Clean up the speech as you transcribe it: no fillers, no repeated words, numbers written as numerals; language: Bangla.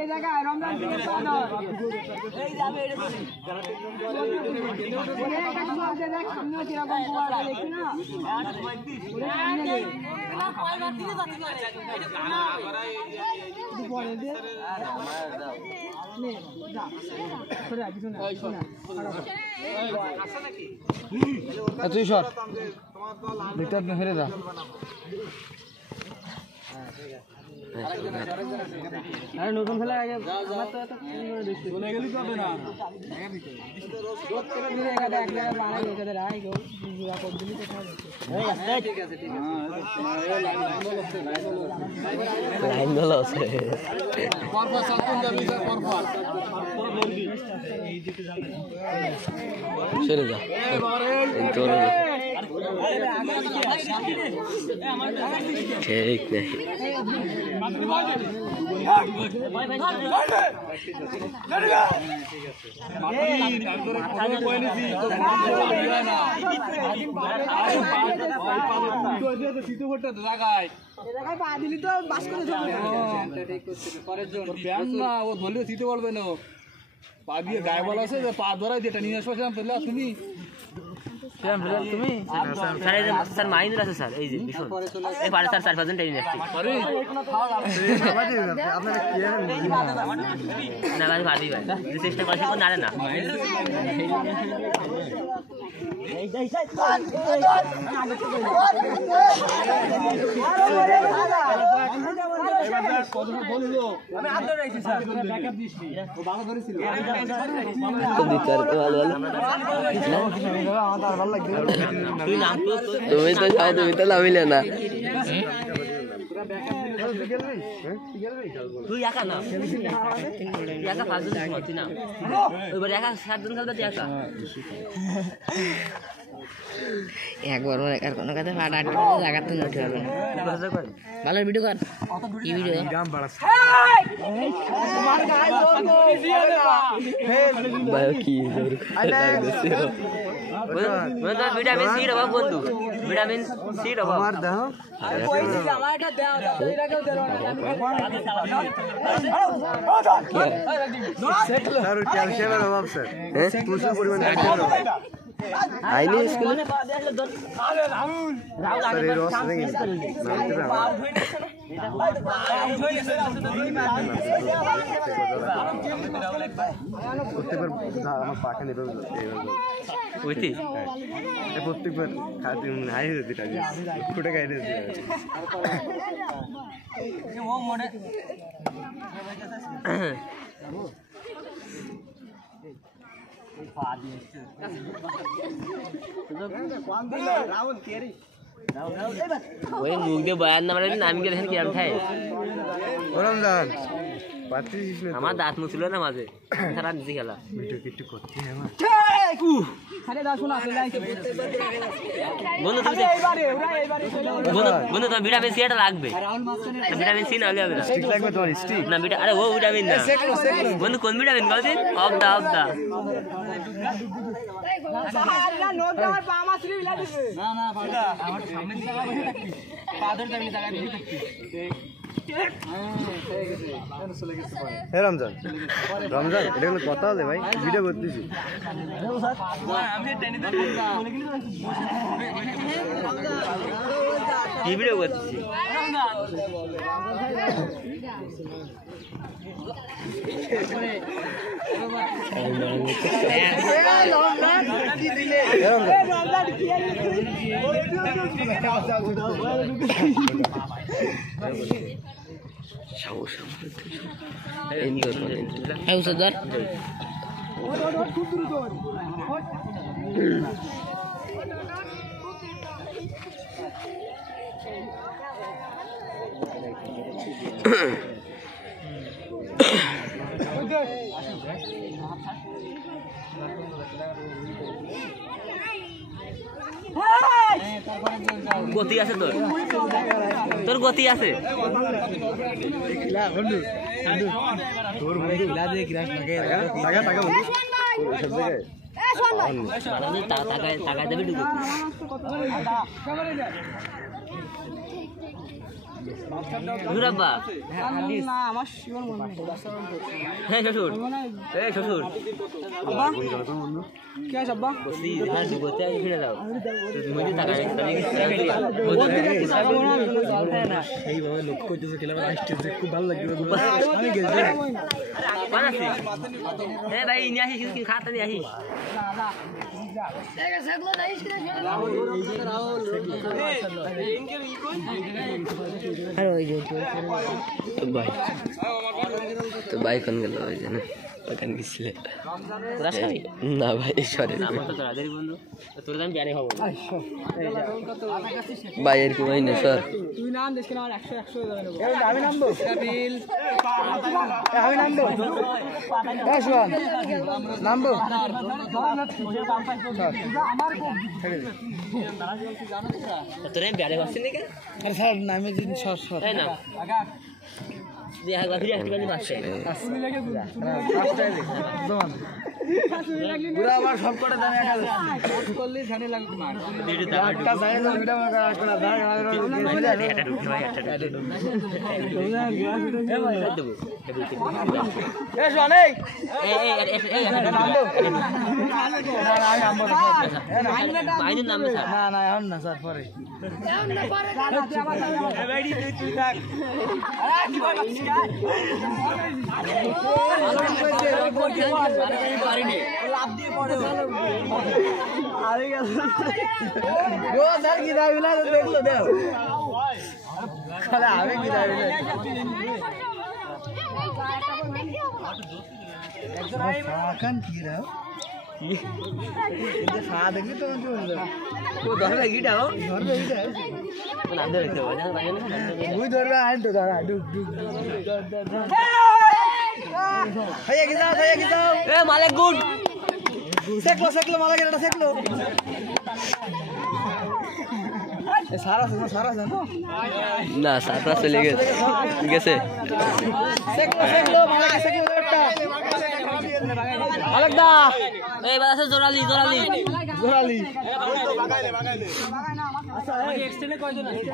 এই জায়গায় রমজান তুই সর লিটার হেরে যা আরে নতুন খেলা আগে আমার তো এত চলে গেলি তো হবে না রোদ করে দিলে একাদা এক জায়গায় বানাই একাদা রাই গো পুরো করে দিলি তো ঠিক আছে ঠিক আছে লাইন ভালো আছে পরপর সাতন যাবি স্যার পরপর এই দিকে যাবে সরে যা এই তোর ঠিক নেই পা দিয়ে গায়ে বলা আছে পা ধরাই দিয়ে নিয়ে আসবো তুমি স্যার মাইন্ড আছে স্যার এই যে পারে স্যার 4-5 টাইম আসছে না গাড়ি ভাবি ভাই চেষ্টা করছি কোন নারে না তুমি তো যাও তুমি তো নামিলে না তুই একা না একা 5 জন তুই না ওইবার একা 7 জন খেলবে তুই একা একবার একার কোনো কথা ফাটা জায়গা তো উঠে যাবে না ভালো ভিডিও কর কি ভিডিও দাম বাড়াছে ভাই কি জোর লাগছে মানে তো ভিটামিন সি রে বন্ধু ভিটামিন সি রে আমার দাও কইছি আমার এটা দাও এটাকেও দেব স্যার ক্যালসিয়ামের অভাব স্যার প্রচুর পরিমাণে আইনি স্কুলে আরে রাহুল রাহুল রস নেই প্রত্যেকবার আমার পাখা নেবে ওইটি প্রত্যেকবার খাতে হাই হয়ে যেতে ফুটে গাইতে ও মনে মুখ দিয়ে বয়ান না মানে নাম গেলে কিরম খাই আমার দাঁত মুছিল না মাঝে সারা দিছি খেলা বন্ধু তোমার ভিটামিন সি এটা লাগবে ভিটামিন সি না হলে হবে না আরে ও ভিটামিন না বন্ধু কোন ভিটামিন বলছি অফ দা রমজান রমজান এটা কোনো কথা আছে ভাই ভিডিও করতেছি কি ভিডিও করতেছি গতি আছে তোর তোর গতি আছে টাকা দেবে হুরাব্বা না আমার শিবন মনে হ্যাঁ শ্বশুর এই শ্বশুর আব্বা কি আছে আব্বা বসি হ্যাঁ দুবতে আগে ফিরে দাও তুমি টাকা চলতে না এইভাবে লক্ষ্য করতেছে খেলা আসতেছে খুব ভালো লাগবে আমি গেছি কোন আছে এ ভাই নিয়ে আসিস কি খাতা নিয়ে আসিস তো ভাই কোন গেল ওই যে না ওখানে গেছিলে না ভাই সরি আমার তো তোরাদেরই বন্ধু তোর দাম বিয়ারে হবো ভাই এর কি ভাই না স্যার তুই নাম দেখ না 100 হয়ে যাবে আমি নামবো বিল আমি নামবো শুন নামবো তোরে বিয়ারে বসছিস নাকি আরে স্যার নামে দিন সর সর তাই না দিয়ে আগা ফিরে আসতে পারি মাসে পুরো আমার সব করে জানে করলে জানে লাগবে না একটা জানে না ভিডিও করা করা দাগ এটা ঢুকে ভাই এটা দেবো এ শুন এই নামবো আমি নামবো মাইনের নাম স্যার না না এখন না স্যার পরে দেখলো দেখ আমি কি এখন কি রা দেখলি তো ধরবে গিটা ও ধরবে এইটা নাম ধরে দেখতে হবে তুই ধরবে আইন তো দাঁড়া ডুব ডুব ভাইয়া কি যাও এ মালিক গুড সেকলো মালা গেটা সেকলো সারা আছে না সাতটা চলে গেছে সেকলো মালা সেকলো একটা মালিক দা এই বাসে জোরালি জোরালি আচ্ছা এক্সটেন্ডে কয়জন আছে